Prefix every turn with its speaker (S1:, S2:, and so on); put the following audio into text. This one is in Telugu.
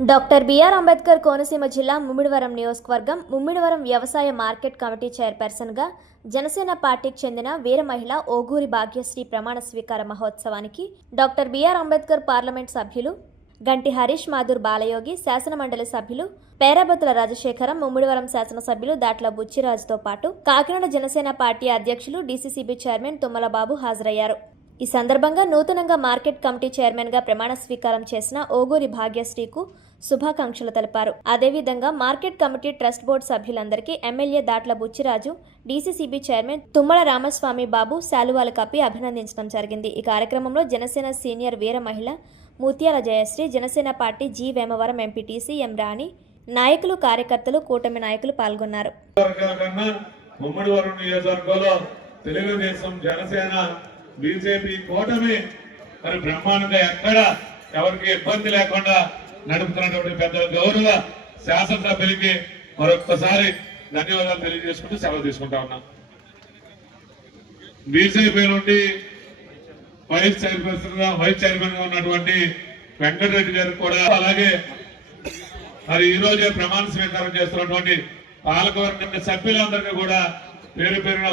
S1: డాక్టర్ బిఆర్ అంబేద్కర్ కోనసీమ జిల్లా ముమ్మిడివరం నియోజకవర్గం ముమ్మిడివరం వ్యవసాయ మార్కెట్ కమిటీ చైర్పర్సన్గా జనసేన పార్టీకి చెందిన వీర మహిళ ఓగూరి భాగ్యశ్రీ ప్రమాణ స్వీకార మహోత్సవానికి డాక్టర్ బిఆర్ అంబేద్కర్ పార్లమెంట్ సభ్యులు గంటి హరీష్ మాధుర్ బాలయోగి శాసనమండలి సభ్యులు పేరాబతుల రాజశేఖరం ముమ్మిడివరం శాసనసభ్యులు దాట్ల బుచ్చిరాజుతో పాటు కాకినాడ జనసేన పార్టీ అధ్యక్షులు డీసీసీబీ చైర్మన్ తుమ్మలబాబు హాజరయ్యారు. ఈ సందర్భంగా నూతనంగా మార్కెట్ కమిటీ చైర్మన్గా ప్రమాణ స్వీకారం చేసిన ఓగూరి భాగ్యశ్రీకు శుభాకాంక్షలు తెలిపారు. అదేవిధంగా మార్కెట్ కమిటీ ట్రస్ట్ బోర్డు సభ్యులందరికీ MLA Datla Buchiraju DCCB chairman Tummala Ramaswamy Babu శాలువాలు కప్పి అభినందించడం జరిగింది. ఈ కార్యక్రమంలో జనసేన సీనియర్ వీర మహిళ Muthyala Jayasri Janasena party G Vemavaram MPTC M Rani నాయకులు కార్యకర్తలు కూటమి నాయకులు పాల్గొన్నారు.
S2: తెలుగుదేశం జనసేన బీజేపీ కూటమి మరి బ్రహ్మాండంగా ఎక్కడ ఎవరికి ఇబ్బంది లేకుండా నడుపుతున్నటువంటి పెద్ద గౌరవ శాసనసభ్యులకి మరొక్కసారి ధన్యవాదాలు తెలియజేసుకుంటూ సెలవు తీసుకుంటా ఉన్నాం. బీజేపీ నుండి వైస్ చైర్పర్సన్గా వైస్ చైర్మన్గా ఉన్నటువంటి వెంకటరెడ్డి గారు కూడా అలాగే మరి ఈ రోజే ప్రమాణ స్వీకారం చేస్తున్నటువంటి పాలకవర్గ సభ్యులందరికీ కూడా పేరు పేరున